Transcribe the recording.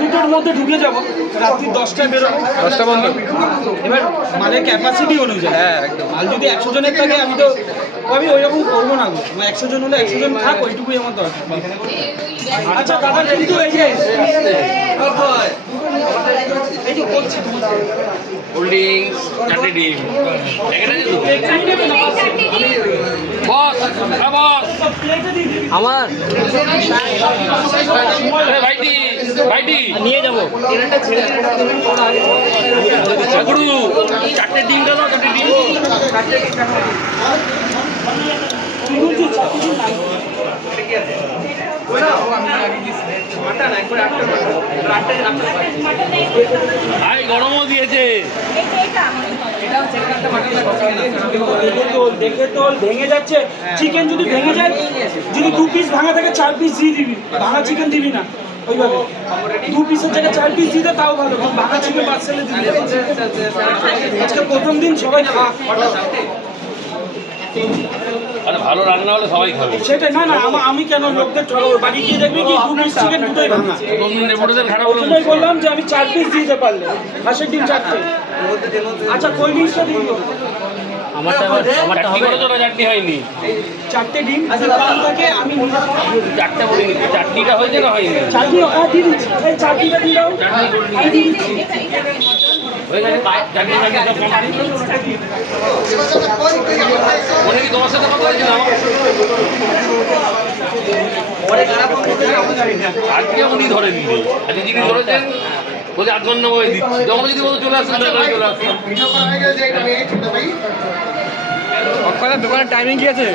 দুটোর মধ্যে ঢুকে যাব। রাত্রি দশটায় বেরোবো দশটা বন্ধ। এবার মালের ক্যাপাসিটি অনুযায়ী। হ্যাঁ একদম। মাল যদি একশো জনের থাকে আমি তো আমি ওই রকম করব না গো আমার একশো জন হলে একশো জন থাক ওইটুকুই আমার দরকার। আচ্ছা দাদা কিন্তু এই যে এই যে চারটে ডিম। বস বস। আমার। আরে নিয়ে যাব। গুরু চারটে ডিম দাও চারটে ডিম। ভাই গরমও দিয়েছে। দেখে তোল দেখে তোল ভেঙে যাচ্ছে। চিকেন যদি ভেঙে যায় যদি দু পিস ভাঙা থাকে চার পিস দিয়ে দিবি। ভাঙা চিকেন দিবি না। ওইভাবে। দু পিসের জায়গায় চার পিস দিতে তাও ভালো পার্সেলে দিবি আজকে প্রথম দিন সবাই ভালো রান্না হলে সবাই খাবে। সেটাই না না আমি কেন লোকদের চলো বাড়ি গিয়ে দেখবি কি দু পিস চিকেন দুটোই ভাঙা খারাপ হলো বললাম যে আমি চার পিস দিতে পারলে হাঁসের ডিম চারটে। আচ্ছা কোল্ড ড্রিঙ্কসটা দিও? আমারটা আমারটা হবে। চারটে ডিম। থাকে আমি নিজে চারটে চাটনিটা হয়েছে না হয়নি? চাটনি হ্যাঁ দিয়ে দিচ্ছি। চাটনিটা দিয়ে দাও। হয়ে গেছে? চাটনি মনে কি তোমার সাথে কথা আজকে উনি ধরে আজকে যিনি ধরেছেন বলে আধ ঘণ্টা সময় দিচ্ছি। যখন যদি বলো চলে আসেন তাহলে চলে আসেন দোকানের টাইমিং কি আছে?